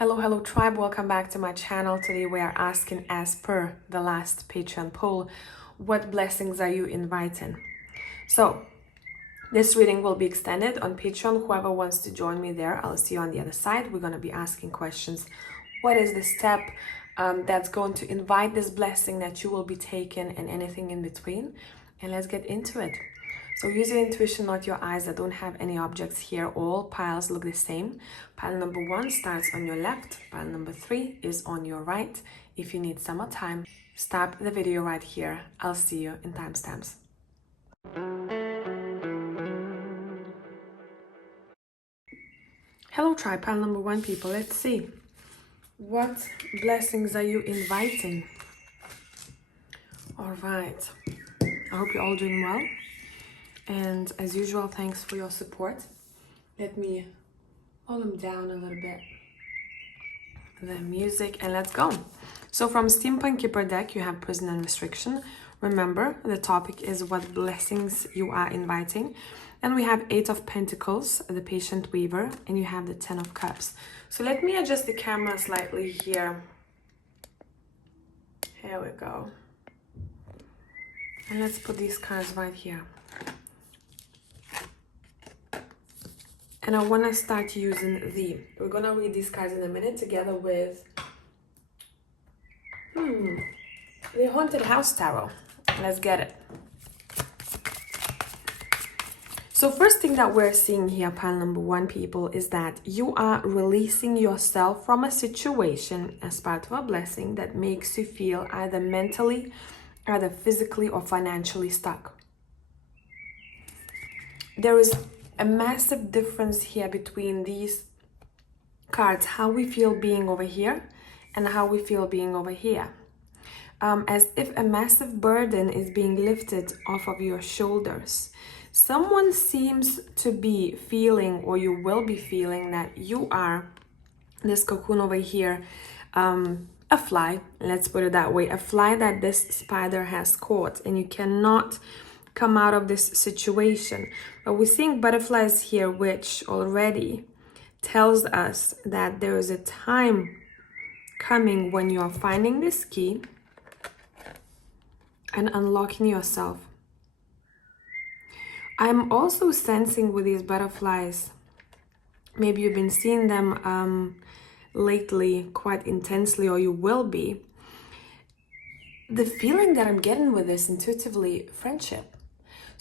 Hello tribe, welcome back to my channel. Today we are asking, as per the last Patreon poll, what blessings are you inviting? So this reading will be extended on Patreon. Whoever wants to join me there, I'll see you on the other side. We're going to be asking questions. What is the step that's going to invite this blessing that you will be taking, and anything in between? And let's get into it. So use your intuition, not your eyes. I don't have any objects here. All piles look the same. Pile number 1 starts on your left. Pile number 3 is on your right. If you need some more time, stop the video right here. I'll see you in timestamps. Hello tribe, pile number 1 people. Let's see. What blessings are you inviting? All right. I hope you're all doing well. And as usual, thanks for your support. Let me volume down a little bit the music and let's go. So from Steampunk Keeper deck, you have Prison and Restriction. Remember, the topic is what blessings you are inviting. And we have 8 of Pentacles, the Patient Weaver, and you have the 10 of Cups. So let me adjust the camera slightly here. Here we go. And let's put these cards right here. And I want to start using we're going to read these cards in a minute together with the Haunted House Tarot. Let's get it. So first thing that we're seeing here, pile number 1 people, is that you are releasing yourself from a situation as part of a blessing that makes you feel either mentally, either physically or financially stuck. There is a massive difference here between these cards, how we feel being over here and how we feel being over here. As if a massive burden is being lifted off of your shoulders. Someone seems to be feeling, or you will be feeling, that you are this cocoon over here, a fly, let's put it that way, a fly that this spider has caught, and you cannot come out of this situation. But we're seeing butterflies here, which already tells us that there is a time coming when you are finding this key and unlocking yourself. I'm also sensing with these butterflies, maybe you've been seeing them lately quite intensely, or you will be. The feeling that I'm getting with this intuitively, friendship.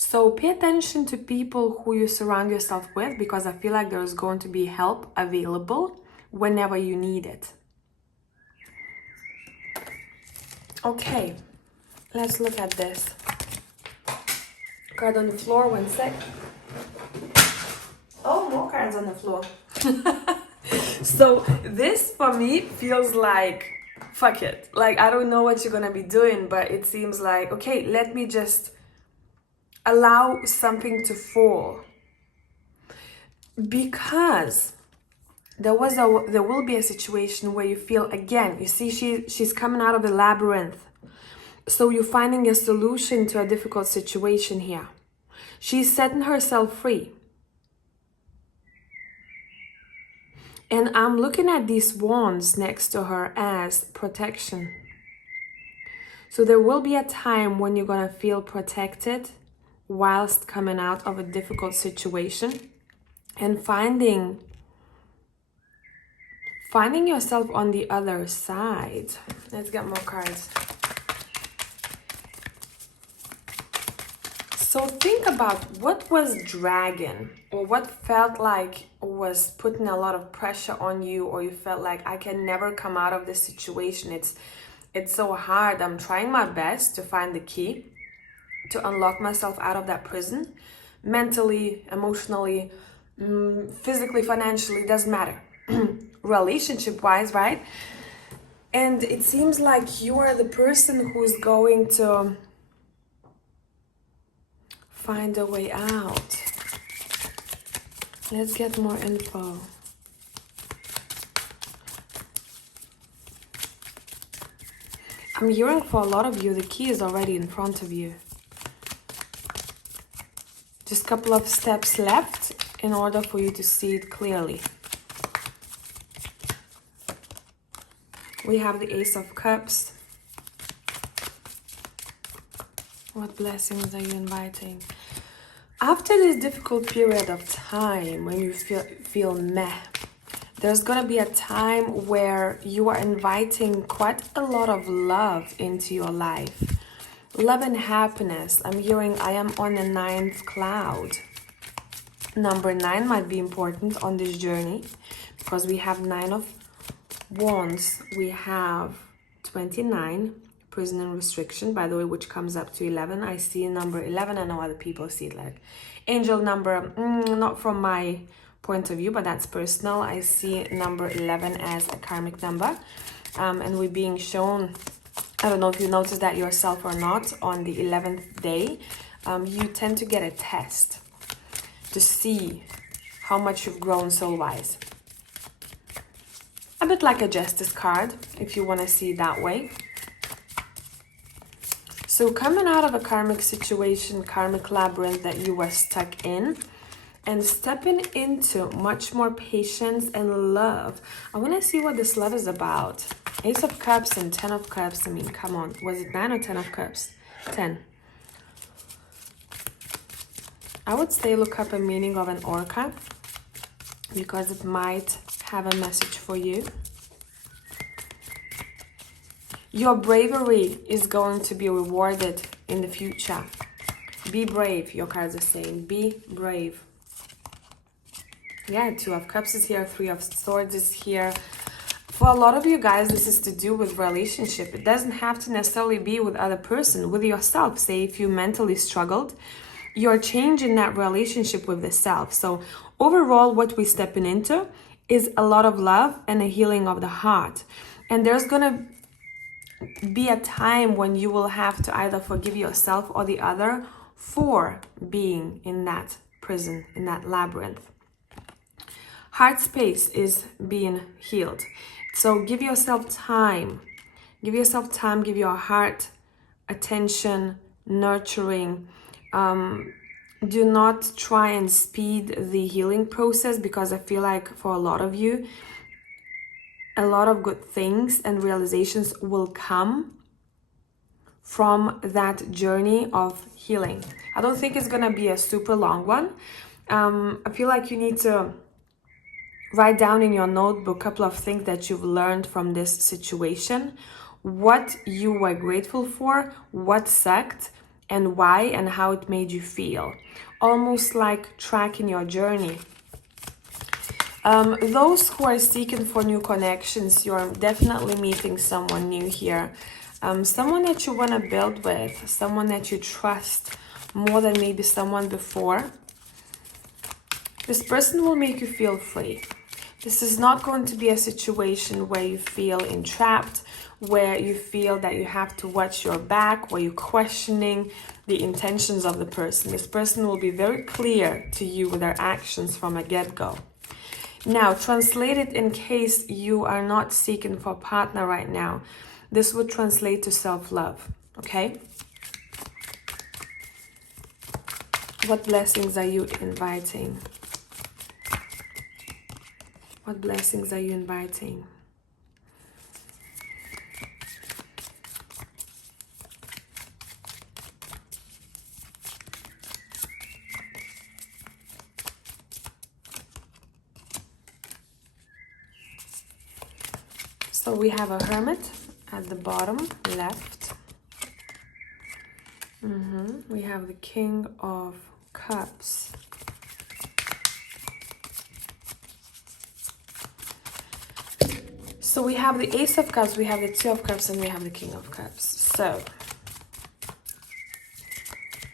So pay attention to people who you surround yourself with, because I feel like there's going to be help available whenever you need it. Okay, let's look at this. Card on the floor, 1 sec. Oh, more cards on the floor. So this for me feels like, fuck it. Like, I don't know what you're gonna be doing, but it seems like, okay, let me just allow something to fall, because there will be a situation where you feel, again, you see she's coming out of the labyrinth, so you're finding a solution to a difficult situation here. She's setting herself free, and I'm looking at these wands next to her as protection. So there will be a time when you're gonna feel protected whilst coming out of a difficult situation and finding yourself on the other side. Let's get more cards. So think about what was dragging, or what felt like was putting a lot of pressure on you, or you felt like, I can never come out of this situation. It's so hard. I'm trying my best to find the key to unlock myself out of that prison, mentally, emotionally, physically, financially, doesn't matter. Relationship wise, right? And it seems like you are the person who's going to find a way out. Let's get more info. I'm hearing for a lot of you, the key is already in front of you. Just a couple of steps left in order for you to see it clearly. We have the Ace of Cups. What blessings are you inviting? After this difficult period of time when you feel meh, there's gonna be a time where you are inviting quite a lot of love into your life. Love and happiness. I'm hearing I am on the 9th cloud. Number 9 might be important on this journey because we have 9 of Wands. We have 29, prison and restriction, by the way, which comes up to 11. I see number 11. I know other people see it like angel number, not from my point of view, but that's personal. I see number 11 as a karmic number, and we're being shown, I don't know if you noticed that yourself or not, on the 11th day, you tend to get a test to see how much you've grown soul-wise. A bit like a justice card, if you want to see it that way. So coming out of a karmic situation, karmic labyrinth that you were stuck in, and stepping into much more patience and love. I want to see what this love is about. Ace of Cups and 10 of Cups. I mean, come on. Was it 9 or 10 of Cups? 10. I would say look up a meaning of an orca because it might have a message for you. Your bravery is going to be rewarded in the future. Be brave, your cards are saying. Be brave. Yeah, 2 of Cups is here, 3 of Swords is here. For a lot of you guys, this is to do with relationship. It doesn't have to necessarily be with other person, with yourself. Say if you mentally struggled, you're changing that relationship with the self. So overall, what we're stepping into is a lot of love and a healing of the heart. And there's gonna be a time when you will have to either forgive yourself or the other for being in that prison, in that labyrinth. Heart space is being healed. So give yourself time. Give yourself time, give your heart attention, nurturing. Do not try and speed the healing process because I feel like for a lot of you, a lot of good things and realizations will come from that journey of healing. I don't think it's gonna be a super long one. I feel like you need to write down in your notebook a couple of things that you've learned from this situation, what you were grateful for, what sucked, and why, and how it made you feel. Almost like tracking your journey. Those who are seeking for new connections, you're definitely meeting someone new here. Someone that you want to build with, someone that you trust more than maybe someone before. This person will make you feel free. This is not going to be a situation where you feel entrapped, where you feel that you have to watch your back, where you're questioning the intentions of the person. This person will be very clear to you with their actions from a get-go. Now, translate it in case you are not seeking for a partner right now. This would translate to self-love, okay? What blessings are you inviting? What blessings are you inviting? So we have a Hermit at the bottom left. We have the King of Cups. So we have the Ace of Cups, we have the 2 of Cups, and we have the King of Cups. So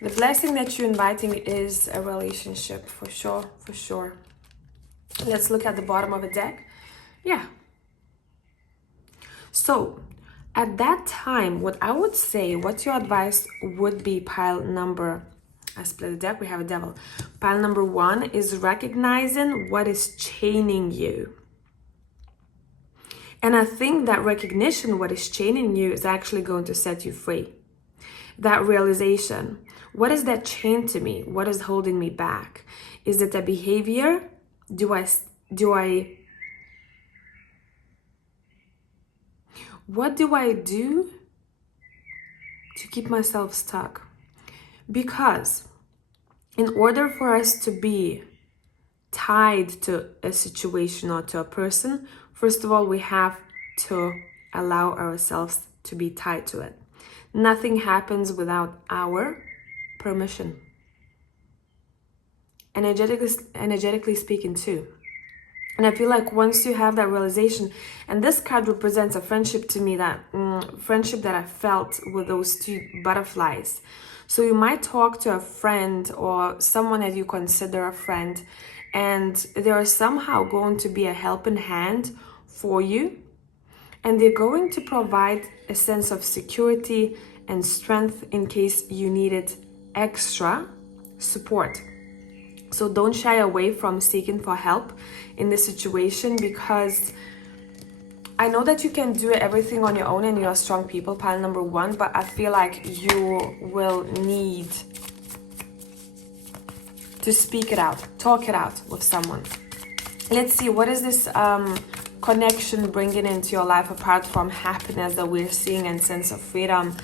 the blessing that you're inviting is a relationship, for sure, for sure. Let's look at the bottom of the deck. Yeah. So at that time, what I would say, what your advice would be, pile number, I split the deck, we have a Devil. Pile number 1 is recognizing what is chaining you. And I think that recognition, what is chaining you, is actually going to set you free. That realization, what is that chain to me? What is holding me back? Is it a behavior? What do I do to keep myself stuck? Because in order for us to be tied to a situation or to a person, first of all, we have to allow ourselves to be tied to it. Nothing happens without our permission. Energetically speaking too. And I feel like once you have that realization, and this card represents a friendship to me, that friendship that I felt with those two butterflies. So you might talk to a friend or someone that you consider a friend, and they are somehow going to be a helping hand for you. And they're going to provide a sense of security and strength in case you needed extra support. So don't shy away from seeking for help in this situation, because I know that you can do everything on your own and you're strong people, pile number one, but I feel like you will need to speak it out, talk it out with someone. Let's see, what is this connection bringing into your life apart from happiness that we're seeing and sense of freedom?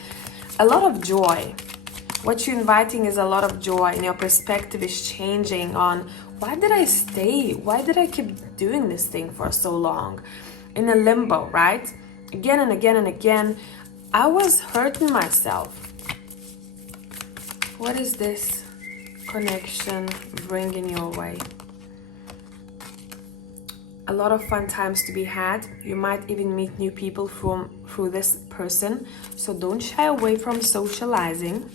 A lot of joy. What you're inviting is a lot of joy, and your perspective is changing on, why did I stay? Why did I keep doing this thing for so long? In a limbo, right? Again and again and again, I was hurting myself. What is this connection bringing your way? A lot of fun times to be had. You might even meet new people through this person. So don't shy away from socializing.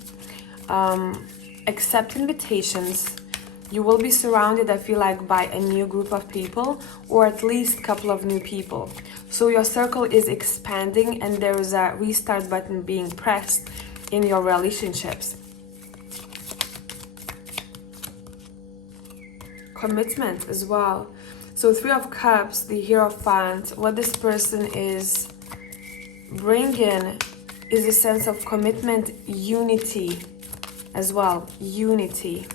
Accept invitations. You will be surrounded, I feel like, by a new group of people, or at least a couple of new people. So your circle is expanding, and there is a restart button being pressed in your relationships. Commitment as well. So Three of Cups, the Hierophant, what this person is bringing is a sense of commitment, unity as well. Unity.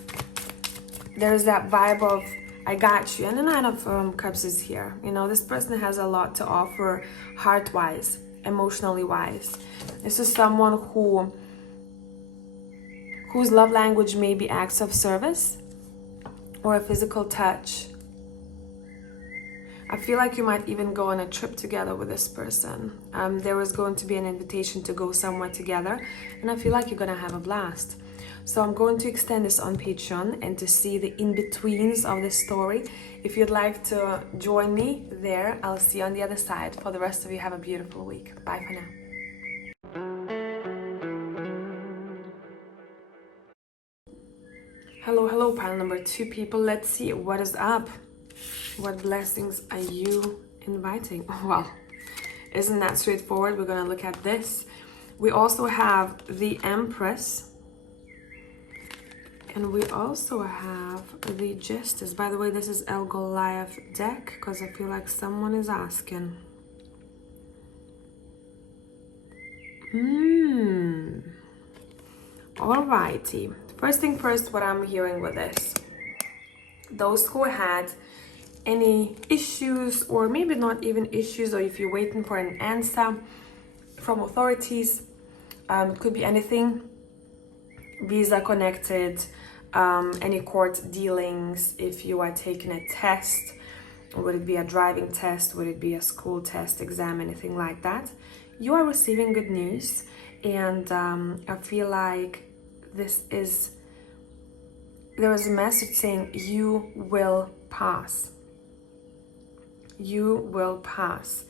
There's that vibe of, I got you. And the Nine of Cups is here. You know, this person has a lot to offer heart-wise, emotionally wise. This is someone whose love language may be acts of service or a physical touch. I feel like you might even go on a trip together with this person. There is going to be an invitation to go somewhere together, and I feel like you're gonna have a blast. So I'm going to extend this on Patreon and to see the in-betweens of this story. If you'd like to join me there, I'll see you on the other side. For the rest of you, have a beautiful week. Bye for now. Hello, pile number two people. Let's see what is up. What blessings are you inviting? Oh, well, isn't that straightforward? We're going to look at this. We also have the Empress. And we also have the Justice. By the way, this is El Goliath deck, because I feel like someone is asking. Alrighty. First thing first, what I'm hearing with this. Those who had any issues, or maybe not even issues, or if you're waiting for an answer from authorities, could be anything, visa connected, any court dealings, if you are taking a test, would it be a driving test, would it be a school test, exam, anything like that, you are receiving good news. And I feel like there is a message saying you will pass. You will pass.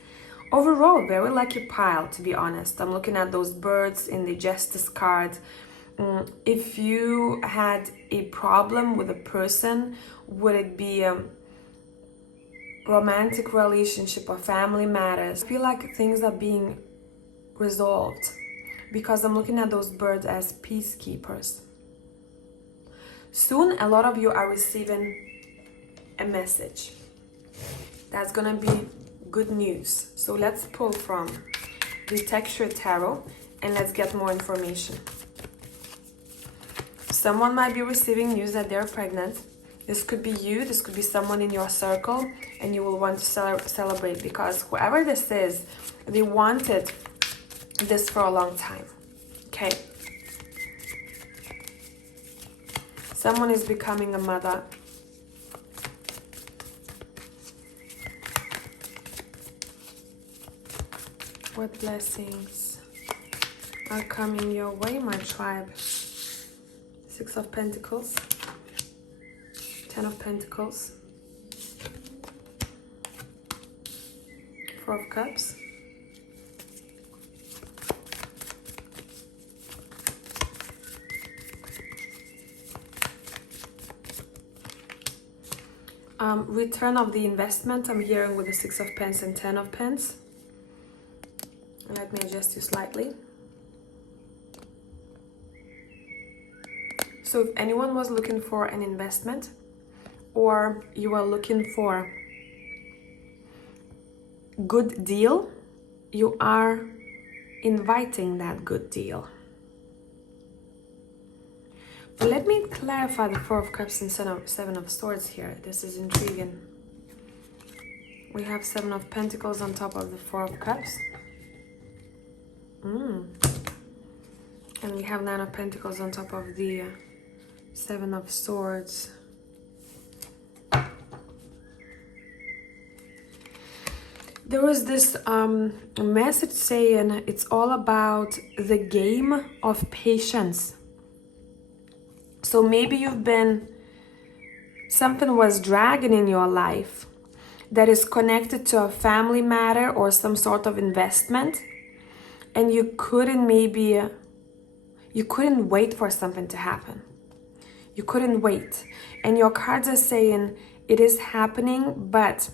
Overall, very lucky pile, to be honest. I'm looking at those birds in the Justice card. If you had a problem with a person, would it be a romantic relationship or family matters, I feel like things are being resolved, because I'm looking at those birds as peacekeepers. Soon, a lot of you are receiving a message. That's gonna be good news. So let's pull from the Texture Tarot and let's get more information. Someone might be receiving news that they're pregnant. This could be you, this could be someone in your circle, and you will want to celebrate, because whoever this is, They wanted this for a long time. Okay. Someone is becoming a mother. What blessings are coming your way, my tribe? Six of Pentacles, Ten of Pentacles, Four of Cups, return of the investment I'm hearing with the Six of Pence and Ten of Pence. Let me adjust you slightly. So if anyone was looking for an investment, or you are looking for good deal, you are inviting that good deal. But let me clarify the Four of Cups and Seven of Swords here. This is intriguing. We have Seven of Pentacles on top of the Four of Cups. And we have Nine of Pentacles on top of the Seven of Swords. There was this message saying it's all about the game of patience. So maybe something was dragging in your life that is connected to a family matter or some sort of investment. And you couldn't wait for something to happen. You couldn't wait. And your cards are saying it is happening, but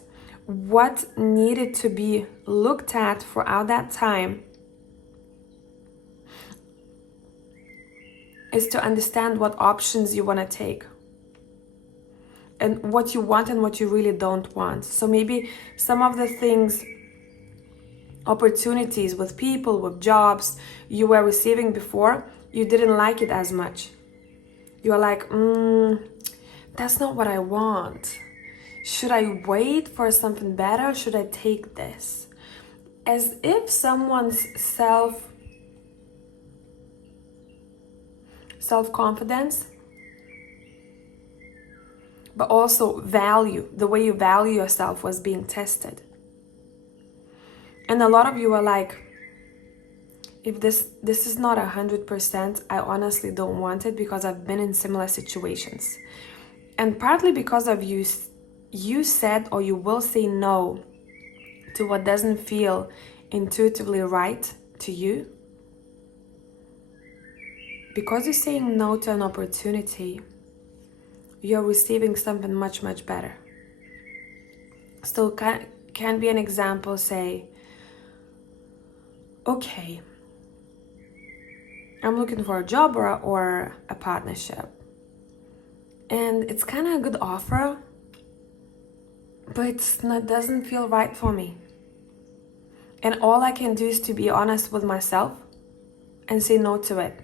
what needed to be looked at throughout that time is to understand what options you want to take. And what you want and what you really don't want. So maybe some of the things, opportunities with people, with jobs you were receiving before, you didn't like it as much. You are like, that's not what I want. Should I wait for something better? Should I take this? As if someone's self-confidence, but also value, the way you value yourself was being tested. And a lot of you are like, if this is not 100%, I honestly don't want it because I've been in similar situations. And partly because of you said or you will say no to what doesn't feel intuitively right to you. Because you're saying no to an opportunity, you're receiving something much, much better. So can be an example, say, okay, I'm looking for a job or a partnership. And it's kind of a good offer, but it doesn't feel right for me. And all I can do is to be honest with myself and say no to it.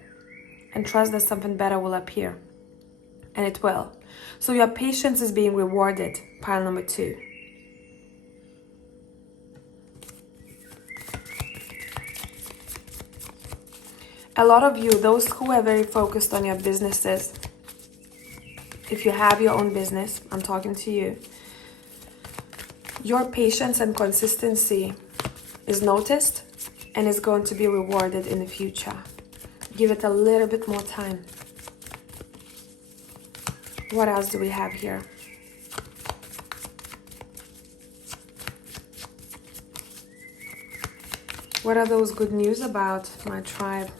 And trust that something better will appear. And it will. So your patience is being rewarded, pile number 2. A lot of you, those who are very focused on your businesses, if you have your own business, I'm talking to you, your patience and consistency is noticed and is going to be rewarded in the future. Give it a little bit more time. What else do we have here? What are those good news about, my tribe?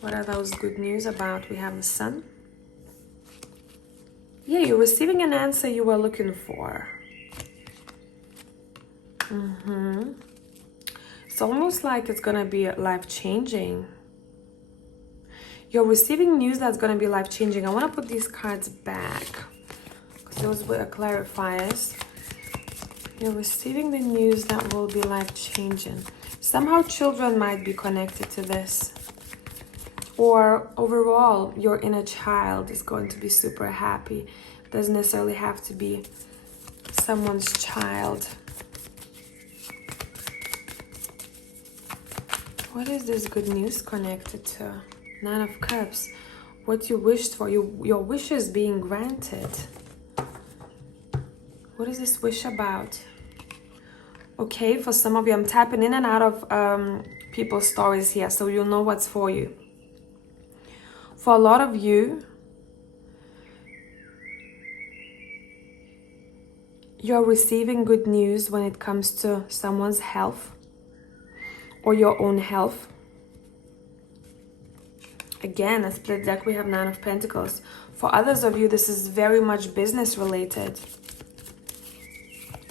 What are those good news about? We have the Sun. Yeah, you're receiving an answer you were looking for. It's almost like it's gonna be life-changing. You're receiving news that's gonna be life-changing. I wanna put these cards back because those were clarifiers. You're receiving the news that will be life-changing. Somehow children might be connected to this. Or overall, your inner child is going to be super happy. Doesn't necessarily have to be someone's child. What is this good news connected to? Nine of Cups. What you wished for, your wishes being granted. What is this wish about? Okay, for some of you, I'm tapping in and out of people's stories here, so you'll know what's for you. For a lot of you, you're receiving good news when it comes to someone's health or your own health. Again, a split deck, we have Nine of Pentacles. For others of you, this is very much business related.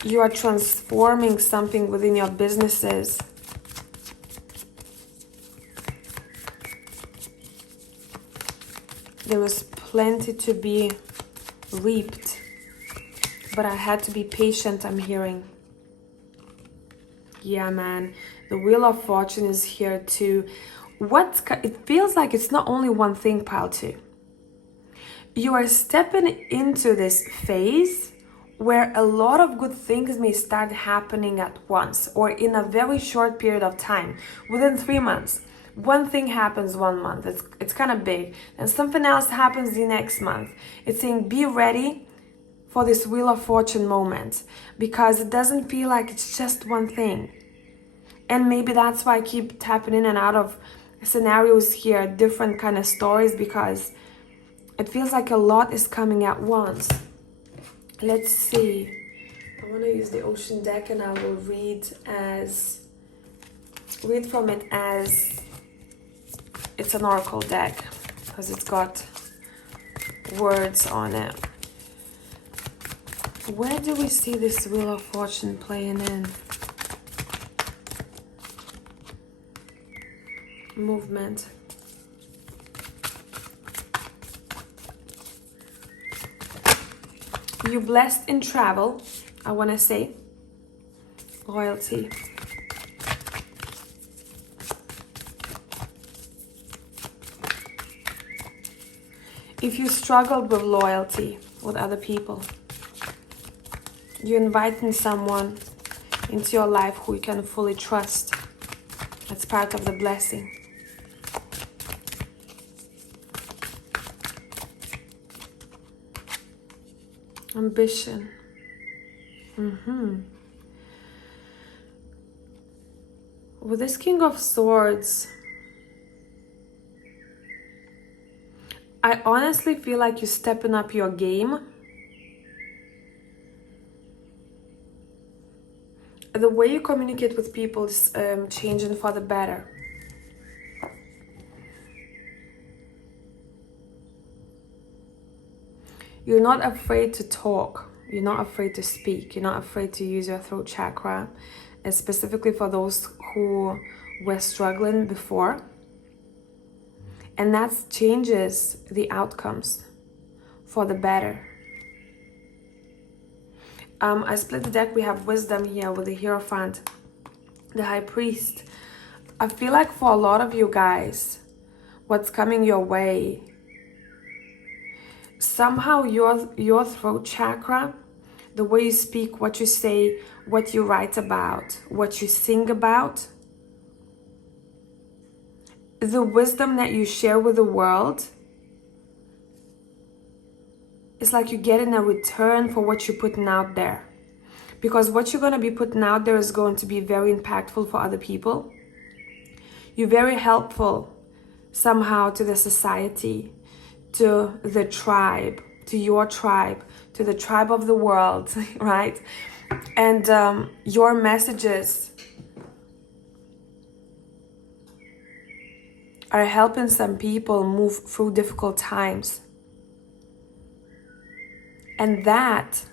You are transforming something within your businesses. There was plenty to be reaped, but I had to be patient, I'm hearing. Yeah, man. The Wheel of Fortune is here too. It feels like it's not only one thing, pile two. You are stepping into this phase where a lot of good things may start happening at once or in a very short period of time, within 3 months. One thing happens 1 month, it's kind of big, and something else happens the next month. It's saying be ready for this Wheel of Fortune moment, because it doesn't feel like it's just one thing. And maybe that's why I keep tapping in and out of scenarios here, different kind of stories, because it feels like a lot is coming at once. Let's see. I want to use the Ocean deck, and I will read from it as it's an oracle deck, because it's got words on it. Where do we see this Wheel of Fortune playing in? Movement. You're blessed in travel, I want to say. Loyalty. If you struggled with loyalty with other people, you're inviting someone into your life who you can fully trust. That's part of the blessing. Ambition. With this King of Swords, I honestly feel like you're stepping up your game. The way you communicate with people is changing for the better. You're not afraid to talk. You're not afraid to speak. You're not afraid to use your throat chakra, and specifically for those who were struggling before. And that changes the outcomes for the better. I split the deck. We have Wisdom here with the Hierophant, the High Priest. I feel like for a lot of you guys, what's coming your way, somehow your throat chakra, the way you speak, what you say, what you write about, what you sing about, the wisdom that you share with the world, it's like you're getting a return for what you're putting out there. Because what you're going to be putting out there is going to be very impactful for other people. You're very helpful somehow to the society, to the tribe, to your tribe, to the tribe of the world, right? And your messages are helping some people move through difficult times. And that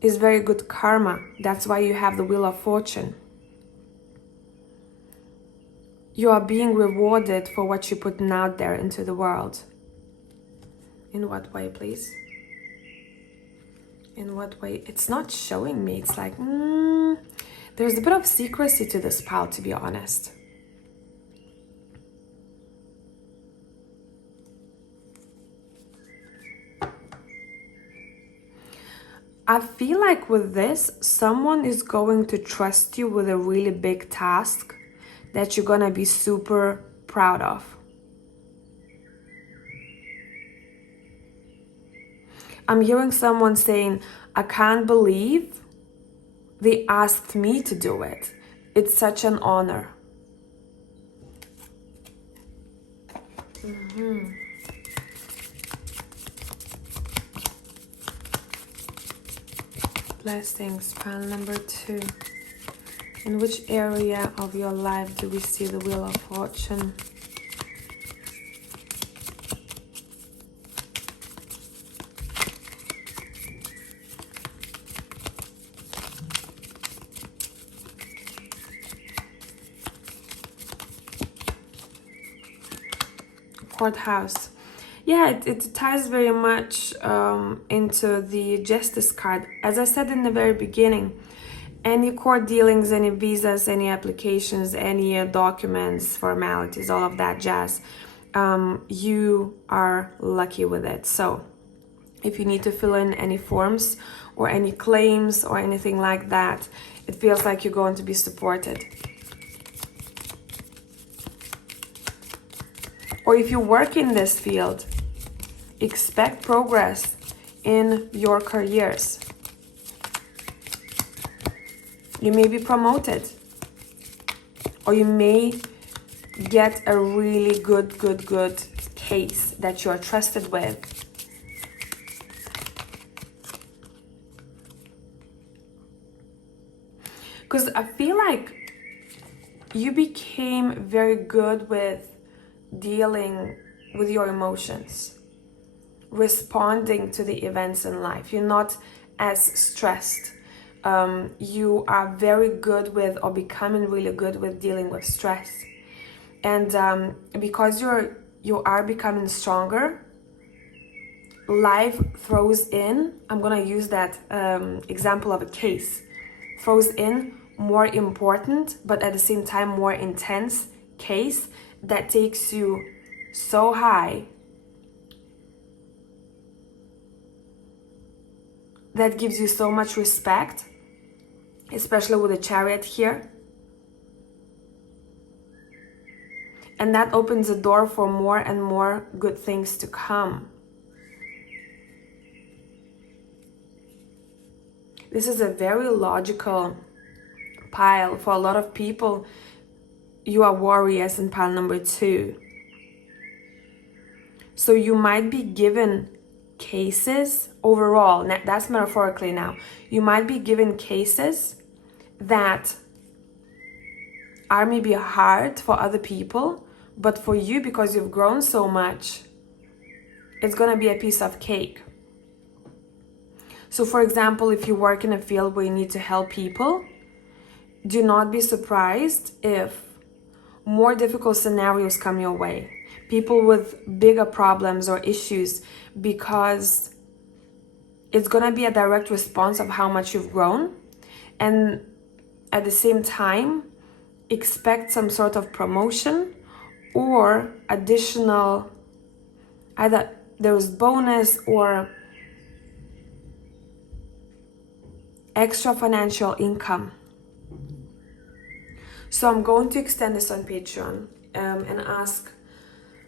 is very good karma. That's why you have the Wheel of Fortune. You are being rewarded for what you're putting out there into the world. In what way, please? In what way? It's not showing me. It's like, there's a bit of secrecy to this pile, to be honest. I feel like with this, someone is going to trust you with a really big task that you're gonna be super proud of. I'm hearing someone saying, I can't believe they asked me to do it. It's such an honor. Blessings, pile number 2. In which area of your life do we see the Wheel of Fortune? Courthouse. Yeah, it ties very much into the Justice card. As I said in the very beginning, any court dealings, any visas, any applications, any documents, formalities, all of that jazz, you are lucky with it. So if you need to fill in any forms or any claims or anything like that, it feels like you're going to be supported. Or if you work in this field, expect progress in your careers. You may be promoted, or you may get a really good case that you are trusted with. Because I feel like you became very good with dealing with your emotions, responding to the events in life. You're not as stressed. You are very good with, or becoming really good with, dealing with stress. And because you are becoming stronger, life throws in, I'm gonna use that example of a case, throws in more important, but at the same time more intense case that takes you so high, that gives you so much respect, especially with the Chariot here. And that opens the door for more and more good things to come. This is a very logical pile. For a lot of people, you are warriors in pile number 2. So you might be given cases overall, that's metaphorically now, you might be given cases that are maybe hard for other people, but for you, because you've grown so much, it's gonna be a piece of cake. So for example, if you work in a field where you need to help people, do not be surprised if more difficult scenarios come your way. People with bigger problems or issues, because it's gonna be a direct response of how much you've grown. And at the same time, expect some sort of promotion or additional, either there's bonus or extra financial income. So I'm going to extend this on Patreon and ask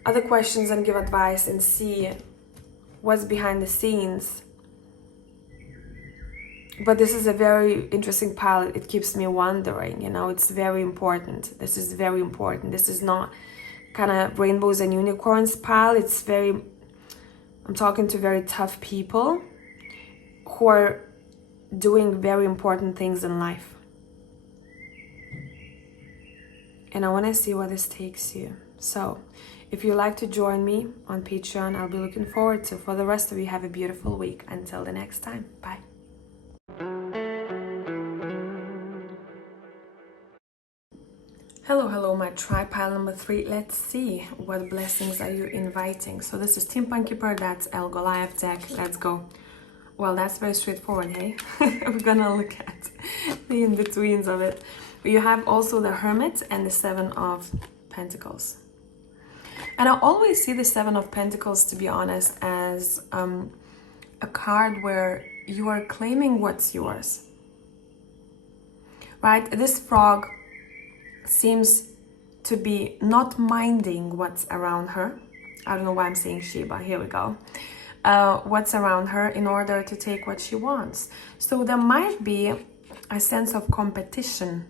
other questions and give advice and see what's behind the scenes. But this is a very interesting pile. It keeps me wondering, it's very important. This is very important. This is not kind of rainbows and unicorns pile. I'm talking to very tough people who are doing very important things in life. And I want to see where this takes you. So if you'd like to join me on Patreon, I'll be looking forward to. For the rest of you, have a beautiful week. Until the next time. Bye. Hello, my tribe, pile number 3. Let's see, what blessings are you inviting? So this is Team Punkeeper, that's El Goliath deck. Let's go. Well, that's very straightforward, hey? We're gonna look at the in-betweens of it. You have also the Hermit and the 7 of Pentacles. And I always see the 7 of Pentacles, to be honest, as a card where you are claiming what's yours, right? This frog seems to be not minding what's around her. I don't know why I'm saying she, but here we go. What's around her in order to take what she wants. So there might be a sense of competition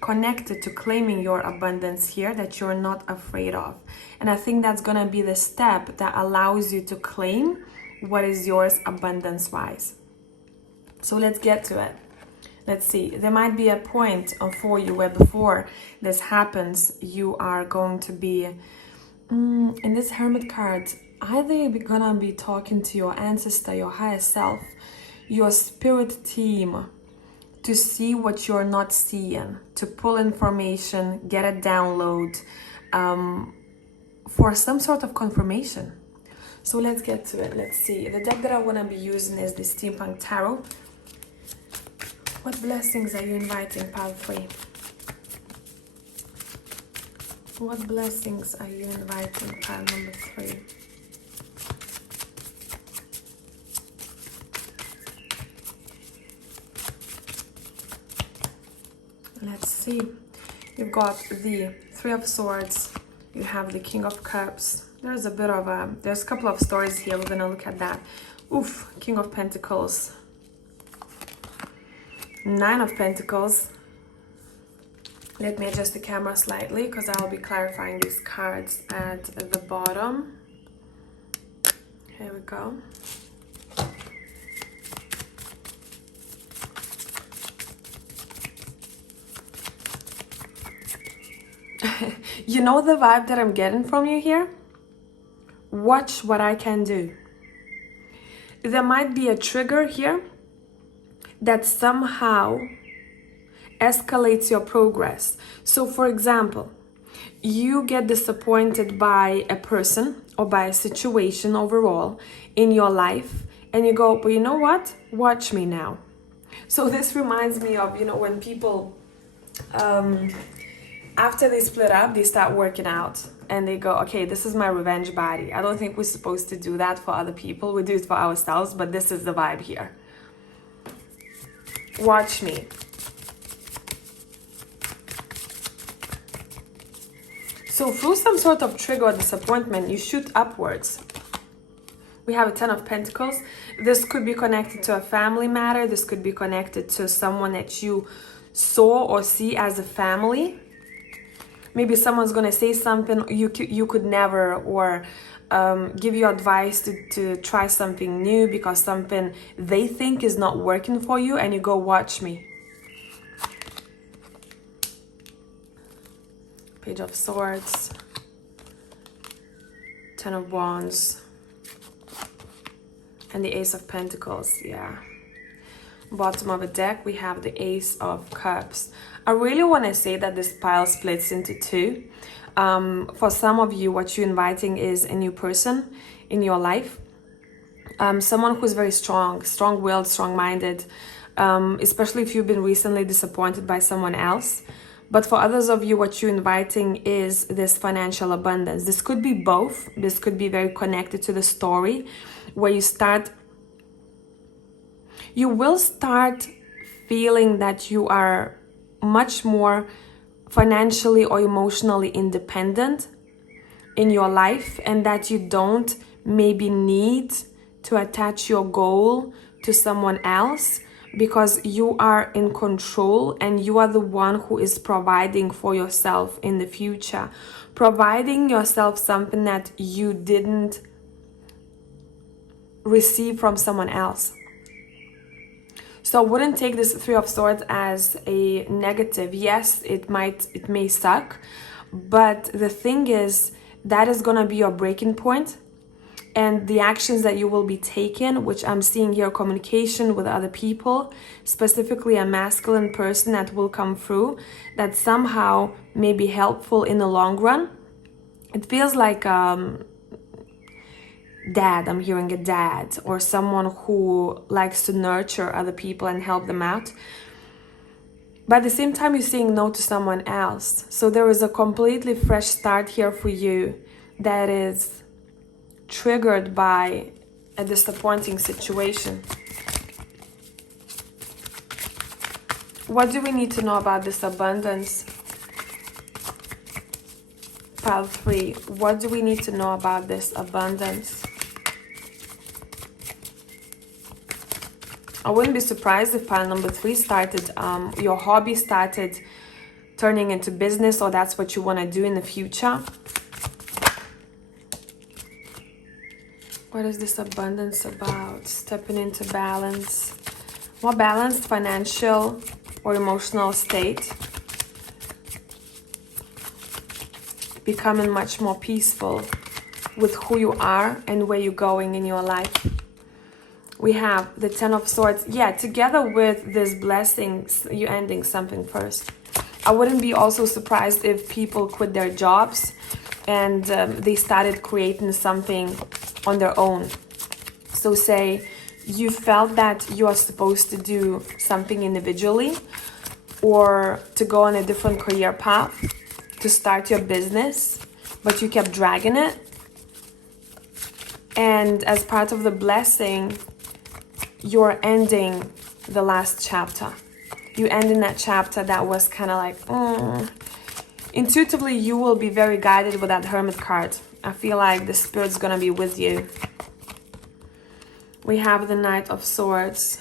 connected to claiming your abundance here that you're not afraid of. And I think that's gonna be the step that allows you to claim what is yours abundance-wise. So let's get to it. Let's see, there might be a point for you where before this happens, you are going to be, in this Hermit card, either you're gonna be talking to your ancestor, your higher self, your spirit team, to see what you're not seeing, to pull information, get a download, for some sort of confirmation. So let's get to it. Let's see. The deck that I want to be using is the Steampunk Tarot. What blessings are you inviting, pile 3? What blessings are you inviting, pile number 3? Let's see. You've got the Three of Swords. You have the King of Cups. There's a bit of there's a couple of stories here. We're gonna look at that. Oof, King of Pentacles. Nine of Pentacles. Let me adjust the camera slightly because I'll be clarifying these cards at the bottom. Here we go. You know the vibe that I'm getting from you here? Watch what I can do. There might be a trigger here that somehow escalates your progress. So for example, you get disappointed by a person or by a situation overall in your life and you go, but you know what? Watch me now. So this reminds me of, you know, when people, after they split up, they start working out and they go, okay, this is my revenge body. I don't think we're supposed to do that for other people. We do it for ourselves, but this is the vibe here. Watch me. So through some sort of trigger or disappointment, you shoot upwards. We have a Ten of Pentacles. This could be connected to a family matter. This could be connected to someone that you saw or see as a family. Maybe someone's going to say something you could never, or give you advice to try something new because something they think is not working for you, and you go, watch me. Page of Swords, Ten of Wands, and the Ace of Pentacles. Yeah. Bottom of the deck, we have the Ace of Cups. I really want to say that this pile splits into two. For some of you, what you're inviting is a new person in your life. Someone who's very strong-willed, strong-minded, especially if you've been recently disappointed by someone else. But for others of you, what you're inviting is this financial abundance. This could be both. This could be very connected to the story where you will start feeling that you are much more financially or emotionally independent in your life, and that you don't maybe need to attach your goal to someone else, because you are in control and you are the one who is providing for yourself in the future, providing yourself something that you didn't receive from someone else. So I wouldn't take this Three of Swords as a negative. Yes, it may suck, but the thing is, that is gonna be your breaking point, and the actions that you will be taking, which I'm seeing here, communication with other people, specifically a masculine person that will come through, that somehow may be helpful in the long run. It feels like dad, I'm hearing a dad, or someone who likes to nurture other people and help them out. But at the same time, you're saying no to someone else. So there is a completely fresh start here for you that is triggered by a disappointing situation. What do we need to know about this abundance? Pile 3. What do we need to know about this abundance? I wouldn't be surprised if pile number 3 started, your hobby started turning into business, or that's what you want to do in the future. What is this abundance about? Stepping into balance. More balanced financial or emotional state. Becoming much more peaceful with who you are and where you're going in your life. We have the 10 of Swords. Yeah, together with this blessing, you're ending something first. I wouldn't be also surprised if people quit their jobs and they started creating something on their own. So say you felt that you are supposed to do something individually, or to go on a different career path, to start your business, but you kept dragging it. And as part of the blessing, you're ending the last chapter. You ending that chapter that was kind of like, Intuitively, you will be very guided with that Hermit card. I feel like the Spirit's gonna be with you. We have the Knight of Swords.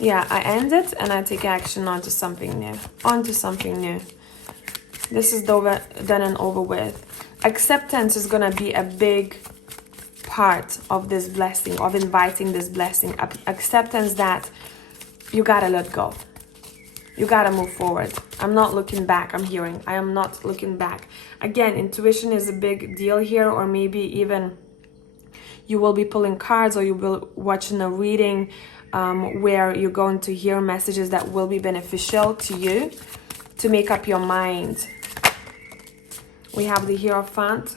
Yeah, I end it and I take action onto something new. Onto something new. This is done and over with. Acceptance is gonna be a big part of this blessing, of inviting this blessing. Acceptance that you gotta let go. You gotta move forward. I'm not looking back, I'm hearing. I am not looking back. Again, intuition is a big deal here, or maybe even you will be pulling cards, or you will watching a reading where you're going to hear messages that will be beneficial to you to make up your mind. We have the Hierophant.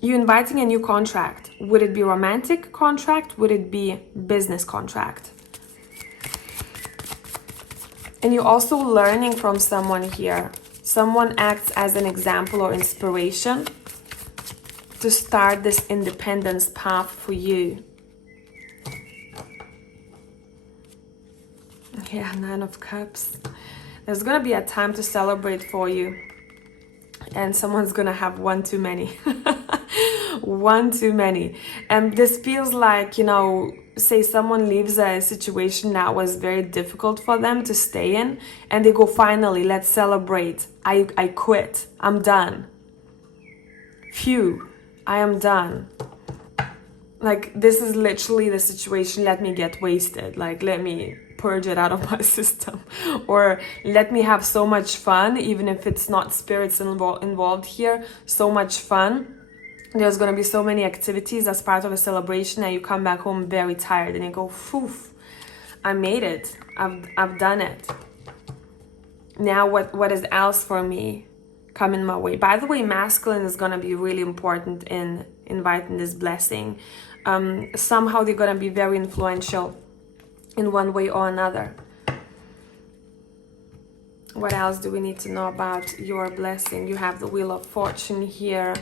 You're inviting a new contract. Would it be romantic contract? Would it be business contract? And you're also learning from someone here. Someone acts as an example or inspiration to start this independence path for you. Yeah, 9 of Cups. There's gonna be a time to celebrate for you. And someone's gonna have one too many. One too many. And this feels like, you know, say someone leaves a situation that was very difficult for them to stay in, and they go, finally, let's celebrate. I quit. I'm done. Phew, I am done. Like, this is literally the situation. Let me get wasted. Like, let me purge it out of my system, or let me have so much fun, even if it's not spirits involved here. So much fun. There's going to be so many activities as part of a celebration, and you come back home very tired and you go, phew, I made it. I've done it. Now what is else for me coming my way? By the way, masculine is going to be really important in inviting this blessing. Somehow they're going to be very influential in one way or another. What else do we need to know about your blessing? You have the Wheel of Fortune here.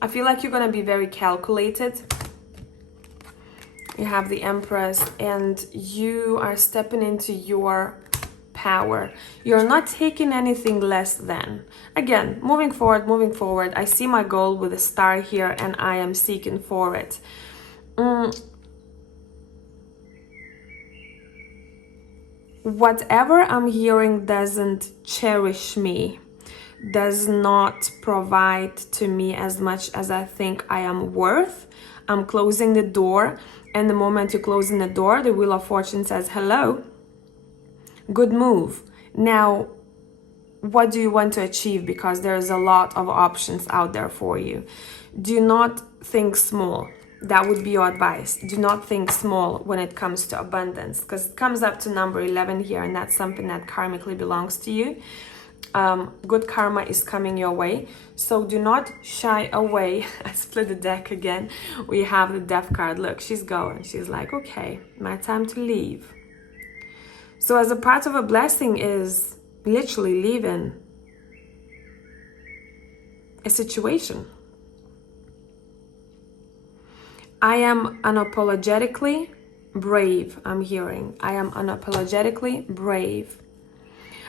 I feel like you're going to be very calculated. You have the Empress, and you are stepping into your power. You're not taking anything less than. Again, moving forward. I see my goal with a star here, and I am seeking for it. Whatever I'm hearing doesn't cherish me, does not provide to me as much as I think I am worth. I'm closing the door, and the moment you're closing the door, the Wheel of Fortune says, hello, good move. Now, what do you want to achieve? Because there's a lot of options out there for you. Do not think small. That would be your advice. Do not think small when it comes to abundance, because it comes up to number 11 here, and that's something that karmically belongs to you. Good karma is coming your way, so do not shy away. I split the deck again. We have the Death card. Look, she's going. She's like, okay, my time to leave. So as a part of a blessing is literally leaving. 'a situation. I am unapologetically brave. I'm hearing. I am unapologetically brave.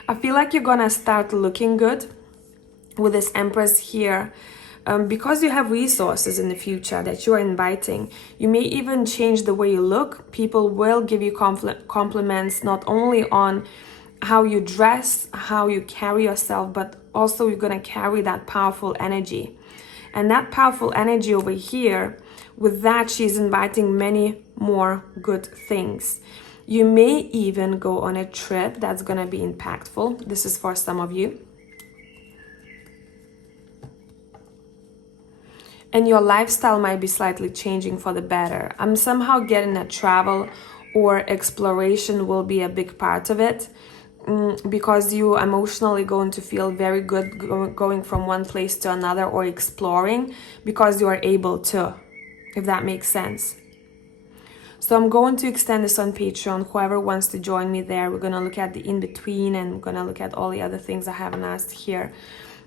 I feel like you're gonna start looking good with this Empress here. Because you have resources in the future that you're inviting, you may even change the way you look. People will give you compliments not only on how you dress, how you carry yourself, but also you're going to carry that powerful energy. And that powerful energy over here, with that, she's inviting many more good things. You may even go on a trip that's going to be impactful. This is for some of you. And your lifestyle might be slightly changing for the better. I'm somehow getting that travel or exploration will be a big part of it, because you emotionally going to feel very good going from one place to another or exploring, because you are able to, if that makes sense. So I'm going to extend this on Patreon. Whoever wants to join me there, we're going to look at the in-between, and we're going to look at all the other things I haven't asked here.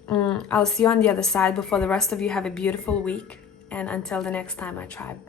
I'll see you on the other side, but for the rest of you, have a beautiful week, and until the next time, my tribe.